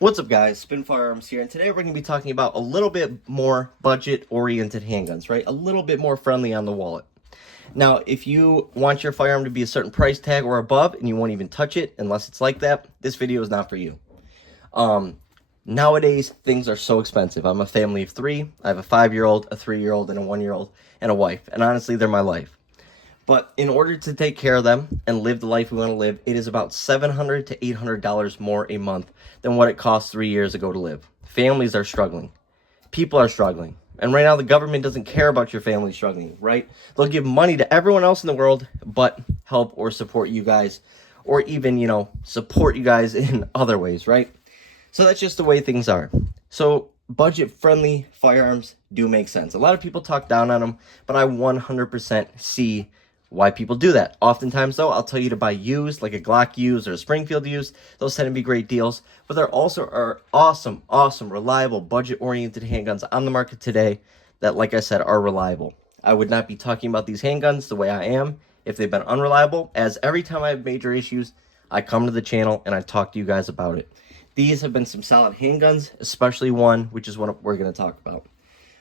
What's up guys, Spin Firearms here, and today we're going to be talking about a little bit more budget-oriented handguns, right? A little bit more friendly on the wallet. Now, if you want your firearm to be a certain price tag or above, and you won't even touch it unless it's like that, this video is not for you. Nowadays, things are so expensive. I'm a family of 3. I have a 5-year-old, a 3-year-old, and a 1-year-old, and a wife. And honestly, they're my life. But in order to take care of them and live the life we want to live, it is about $700 to $800 more a month than what it cost 3 years ago to live. Families are struggling. People are struggling. And right now, the government doesn't care about your family struggling, right? They'll give money to everyone else in the world, but help or support you guys, or even, support you guys in other ways, right? So that's just the way things are. So budget-friendly firearms do make sense. A lot of people talk down on them, but I 100% see why people do that. Oftentimes, though, I'll tell you to buy used, like a Glock used or a Springfield used. Those tend to be great deals. But there also are awesome, reliable, budget-oriented handguns on the market today that, like I said, are reliable. I would not be talking about these handguns the way I am if they've been unreliable, as every time I have major issues, I come to the channel and I talk to you guys about it. These have been some solid handguns, especially one, which is what we're going to talk about.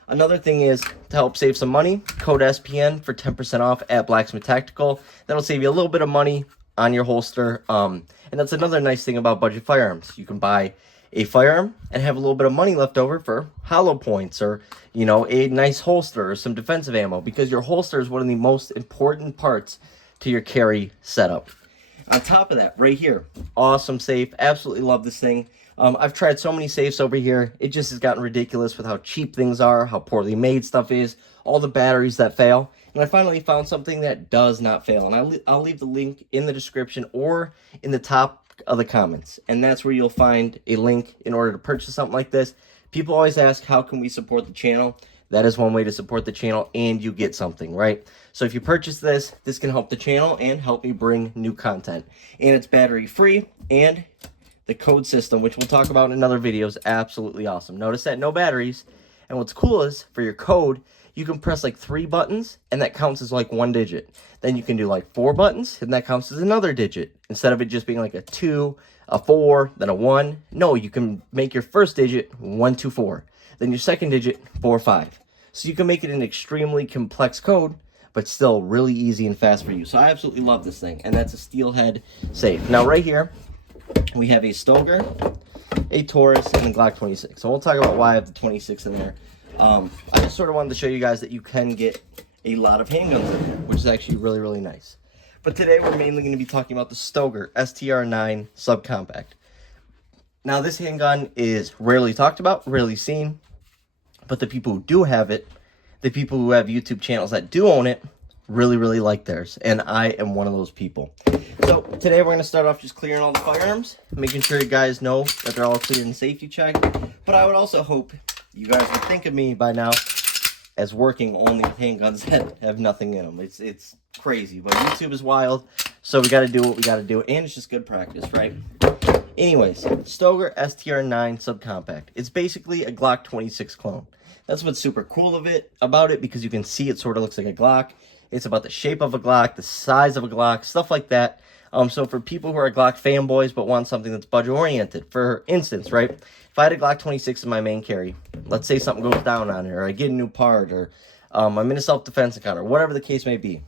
Another thing is, to help save some money, code SPN for 10% off at Blacksmith Tactical. That'll save you a little bit of money on your holster. And that's another nice thing about budget firearms. You can buy a firearm and have a little bit of money left over for hollow points or, a nice holster or some defensive ammo, because your holster is one of the most important parts to your carry setup. On top of that, right here, awesome safe. Absolutely love this thing. I've tried so many safes over here. It just has gotten ridiculous with how cheap things are, how poorly made stuff is, all the batteries that fail. And I finally found something that does not fail. And I'll leave the link in the description or in the top of the comments. And that's where you'll find a link in order to purchase something like this. People always ask, how can we support the channel? That is one way to support the channel, and you get something, right? So if you purchase this, this can help the channel and help me bring new content. And it's battery free, and the code system, which we'll talk about in another video, is absolutely awesome. Notice that no batteries. And what's cool is, for your code, you can press like 3 buttons, and that counts as like 1 digit. Then you can do like 4 buttons, and that counts as another digit. Instead of it just being like a 2, a 4, then a 1. No, you can make your first digit 1, 2, 4. Then your second digit 4, 5. So you can make it an extremely complex code, but still really easy and fast for you. So I absolutely love this thing, and that's a steelhead safe. Now right here, we have a Stoeger, a Taurus, and a Glock 26. So we'll talk about why I have the 26 in there. I just sort of wanted to show you guys that you can get a lot of handguns in there, which is actually really, really nice. But today we're mainly going to be talking about the Stoeger STR-9 Subcompact. Now this handgun is rarely talked about, rarely seen, but the people who do have it, the people who have YouTube channels that do own it, really, really like theirs, and I am one of those people. So today we're going to start off just clearing all the firearms, making sure you guys know that they're all cleared and safety checked. But I would also hope you guys would think of me by now as working only with handguns that have nothing in them. It's crazy, but YouTube is wild, so we got to do what we got to do, and it's just good practice, right? Anyways, Stoeger STR-9 Subcompact. It's basically a Glock 26 clone. That's what's super cool about it, because you can see it sort of looks like a Glock. It's about the shape of a Glock, the size of a Glock, stuff like that. So for people who are Glock fanboys but want something that's budget-oriented, for instance, right? If I had a Glock 26 in my main carry, let's say something goes down on it, or I get a new part, or I'm in a self-defense encounter, whatever the case may be,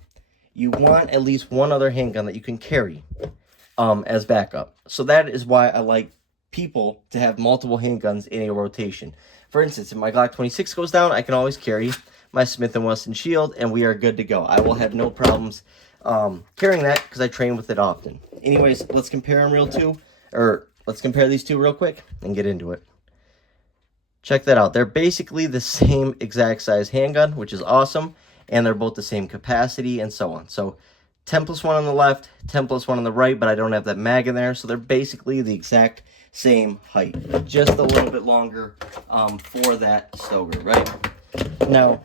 you want at least one other handgun that you can carry as backup. So that is why I like people to have multiple handguns in a rotation. For instance, if my Glock 26 goes down, I can always carry my Smith & Wesson Shield, and we are good to go. I will have no problems carrying that because I train with it often. Anyways, let's compare these two real quick and get into it. Check that out. They're basically the same exact size handgun, which is awesome, and they're both the same capacity and so on. So 10 plus 1 on the left, 10 plus 1 on the right, but I don't have that mag in there, so they're basically the exact same height. Just a little bit longer for that Stoeger, right? Now,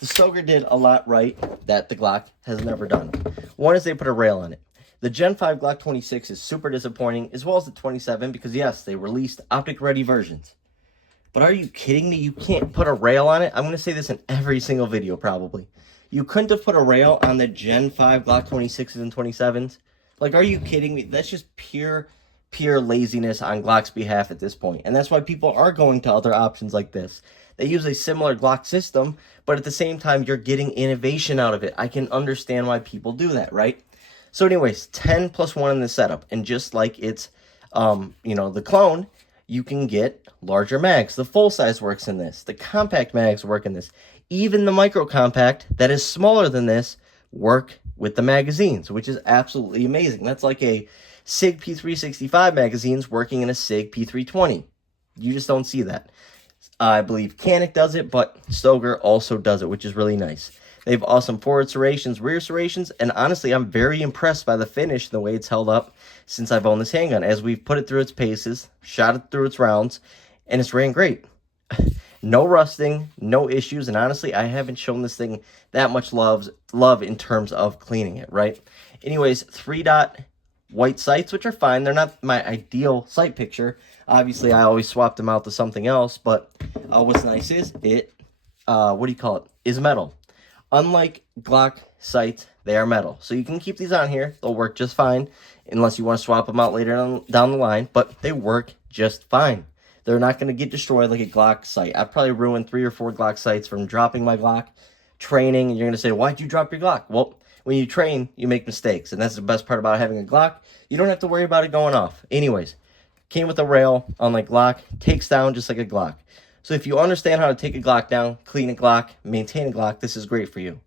the Stoeger did a lot right that the Glock has never done. One is they put a rail on it. The Gen 5 Glock 26 is super disappointing, as well as the 27, because yes, they released optic-ready versions. But are you kidding me? You can't put a rail on it? I'm going to say this in every single video, probably. You couldn't have put a rail on the Gen 5 Glock 26s and 27s? Like, are you kidding me? That's just pure pure laziness on Glock's behalf at this point. And that's why people are going to other options like this. They use a similar Glock system, but at the same time, you're getting innovation out of it. I can understand why people do that, right? So anyways, 10 plus 1 in the setup. And just like it's, the clone, you can get larger mags. The full size works in this. The compact mags work in this. Even the micro compact that is smaller than this work with the magazines, which is absolutely amazing. That's like a SIG P365 magazines working in a SIG P320. You just don't see that. I believe Canic does it, but Stoeger also does it, which is really nice. They have awesome forward serrations, rear serrations, and honestly, I'm very impressed by the finish, the way it's held up since I've owned this handgun. As we've put it through its paces, shot it through its rounds, and it's ran great. No rusting, no issues, and honestly, I haven't shown this thing that much love in terms of cleaning it, right? Anyways, 3-dot white sights, which are fine. They're not my ideal sight picture. Obviously, I always swap them out to something else, but what's nice is it, is metal. Unlike Glock sights, they are metal. So you can keep these on here. They'll work just fine, unless you want to swap them out later down the line, but they work just fine. They're not going to get destroyed like a Glock sight. I've probably ruined 3 or 4 Glock sights from dropping my Glock, training, and you're going to say, why'd you drop your Glock? Well, when you train, you make mistakes, and that's the best part about having a Glock. You don't have to worry about it going off. Anyways, came with a rail, unlike Glock, takes down just like a Glock. So if you understand how to take a Glock down, clean a Glock, maintain a Glock, this is great for you.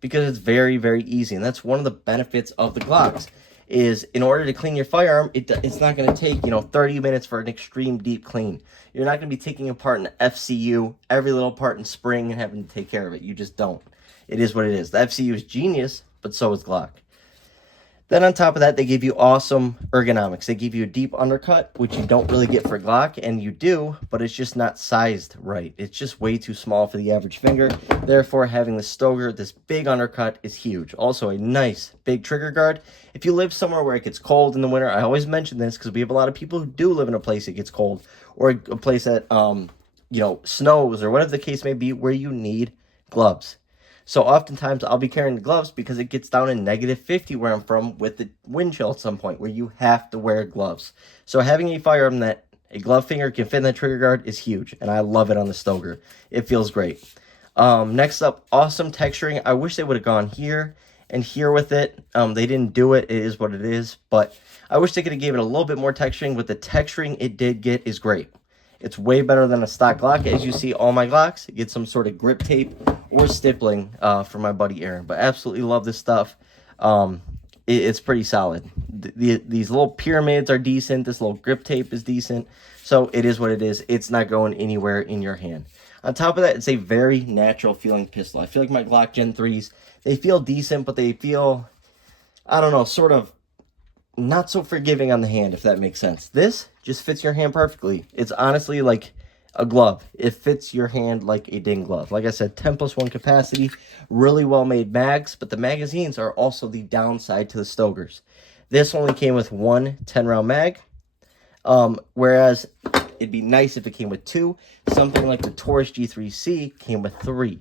Because it's very, very easy, and that's one of the benefits of the Glocks, is in order to clean your firearm, it's not going to take, 30 minutes for an extreme deep clean. You're not going to be taking apart an FCU, every little part in spring, and having to take care of it. You just don't. It is what it is. The FCU is genius, but so is Glock. Then on top of that, they give you awesome ergonomics. They give you a deep undercut, which you don't really get for Glock, and you do, but it's just not sized right. It's just way too small for the average finger. Therefore, having the Stoeger, this big undercut, is huge. Also, a nice big trigger guard. If you live somewhere where it gets cold in the winter, I always mention this because we have a lot of people who do live in a place that gets cold, or a place that, snows, or whatever the case may be, where you need gloves. So oftentimes I'll be carrying the gloves because it gets down in -50 where I'm from with the wind chill at some point where you have to wear gloves. So having a firearm that a glove finger can fit in that trigger guard is huge, and I love it on the Stoeger. It feels great. Next up, awesome texturing. I wish they would have gone here and here with it. They didn't do it. It is what it is, but I wish they could have given it a little bit more texturing, but the texturing it did get is great. It's way better than a stock Glock. As you see, all my Glocks get some sort of grip tape or stippling from my buddy Aaron. But absolutely love this stuff. It's pretty solid. These little pyramids are decent. This little grip tape is decent. So it is what it is. It's not going anywhere in your hand. On top of that, it's a very natural feeling pistol. I feel like my Glock Gen 3s, they feel decent, but they feel, I don't know, sort of not so forgiving on the hand, if that makes sense. This just fits your hand perfectly. It's honestly like a glove. It fits your hand like a ding glove. Like I said, 10 plus 1 capacity, really well made mags, but the magazines are also the downside to the Stoegers. This only came with one 10-round mag, whereas it'd be nice if it came with 2. Something like the Taurus G3C came with 3.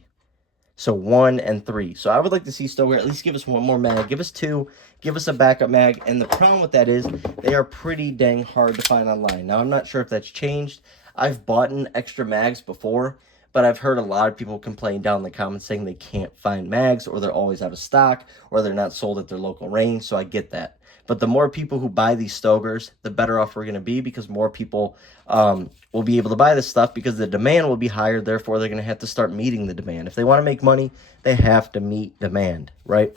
So 1 and 3. So I would like to see Stoeger at least give us 1 more mag. Give us 2. Give us a backup mag. And the problem with that is they are pretty dang hard to find online. Now, I'm not sure if that's changed. I've bought extra mags before, but I've heard a lot of people complain down in the comments saying they can't find mags, or they're always out of stock, or they're not sold at their local range. So I get that. But the more people who buy these Stoegers, the better off we're going to be, because more people will be able to buy this stuff because the demand will be higher. Therefore, they're going to have to start meeting the demand. If they want to make money, they have to meet demand, right?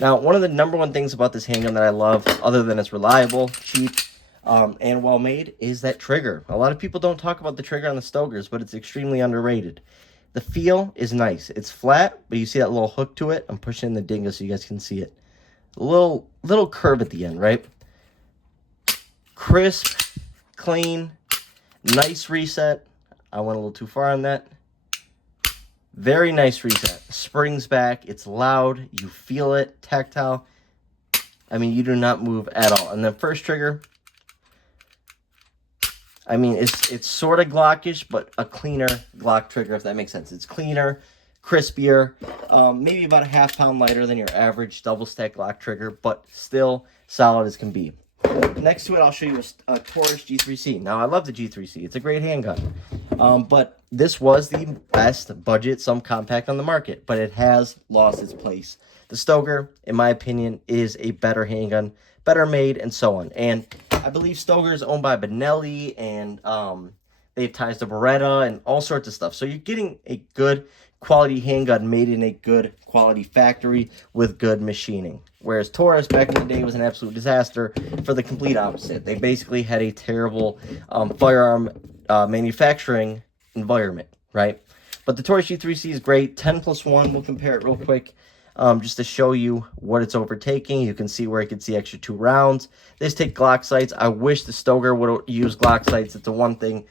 Now, one of the #1 things about this handgun that I love, other than it's reliable, cheap, and well-made, is that trigger. A lot of people don't talk about the trigger on the Stoegers, but it's extremely underrated. The feel is nice. It's flat, but you see that little hook to it? I'm pushing the dingo so you guys can see it. A little curve at the end, right? Crisp, clean, nice reset. I went a little too far on that. Very nice reset. Springs back. It's loud. You feel it. Tactile. I mean, you do not move at all. And then first trigger, I mean, it's sort of Glockish, but a cleaner Glock trigger, if that makes sense. It's cleaner, crispier, maybe about a ½ pound lighter than your average double stack Glock trigger, but still solid as can be. Next to it, I'll show you a Taurus G3C. Now, I love the G3C. It's a great handgun. But this was the best budget subcompact on the market, but it has lost its place. The Stoeger, in my opinion, is a better handgun, better made, and so on. And I believe Stoeger is owned by Benelli, and they have ties to Beretta and all sorts of stuff. So you're getting a good quality handgun made in a good quality factory with good machining. Whereas Taurus back in the day was an absolute disaster for the complete opposite. They basically had a terrible firearm manufacturing environment, right? But the Taurus G3C is great. 10+1, we'll compare it real quick just to show you what it's overtaking. You can see where it gets the extra 2 rounds. This take Glock sights. I wish the Stoeger would use Glock sights. It's the one thing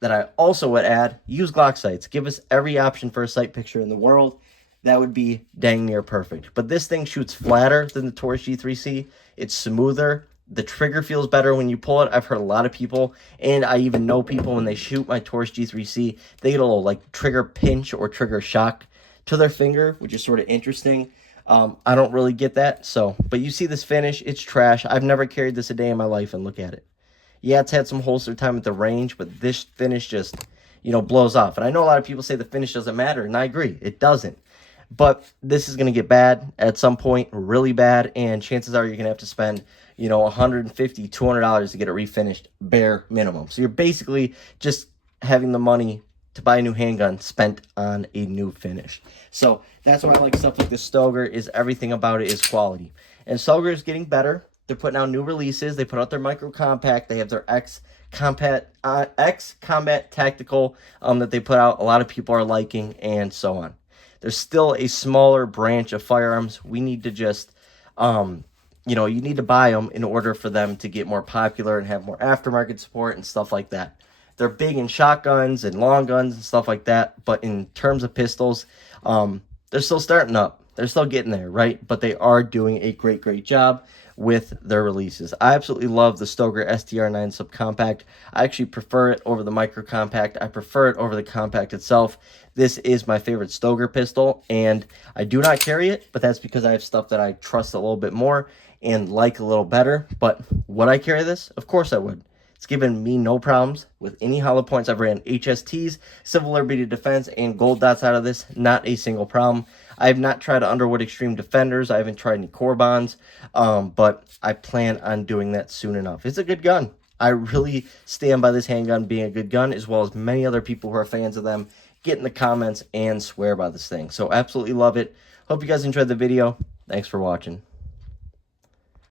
that I also would add. Use Glock sights. Give us every option for a sight picture in the world. That would be dang near perfect. But this thing shoots flatter than the Taurus G3C. It's smoother. The trigger feels better when you pull it. I've heard a lot of people, and I even know people, when they shoot my Taurus G3C, they get a little like trigger pinch or trigger shock to their finger, which is sort of interesting. I don't really get that. But you see this finish, it's trash. I've never carried this a day in my life, and look at it. Yeah, it's had some holster time at the range, but this finish just, blows off. And I know a lot of people say the finish doesn't matter, and I agree, it doesn't. But this is going to get bad at some point, really bad, and chances are you're going to have to spend, $150, $200 to get it refinished, bare minimum. So you're basically just having the money to buy a new handgun spent on a new finish. So that's why I like stuff like the Stoeger, is everything about it is quality. And Stoeger is getting better. They're putting out new releases. They put out their micro compact. They have their X Combat Tactical that they put out. A lot of people are liking, and so on. There's still a smaller branch of firearms. We need to just, you need to buy them in order for them to get more popular and have more aftermarket support and stuff like that. They're big in shotguns and long guns and stuff like that. But in terms of pistols, they're still starting up. They're still getting there, right? But they are doing a great, great job with their releases. I absolutely love the Stoeger STR9 Subcompact. I actually prefer it over the Micro Compact. I prefer it over the Compact itself. This is my favorite Stoeger pistol, and I do not carry it, but that's because I have stuff that I trust a little bit more and like a little better. But would I carry this? Of course I would. It's given me no problems with any hollow points. I've ran HSTs, Civil Liberty Defense, and gold dots out of this. Not a single problem. I have not tried Underwood Extreme Defenders. I haven't tried any Corbons, but I plan on doing that soon enough. It's a good gun. I really stand by this handgun being a good gun, as well as many other people who are fans of them get in the comments and swear by this thing. So absolutely love it. Hope you guys enjoyed the video. Thanks for watching.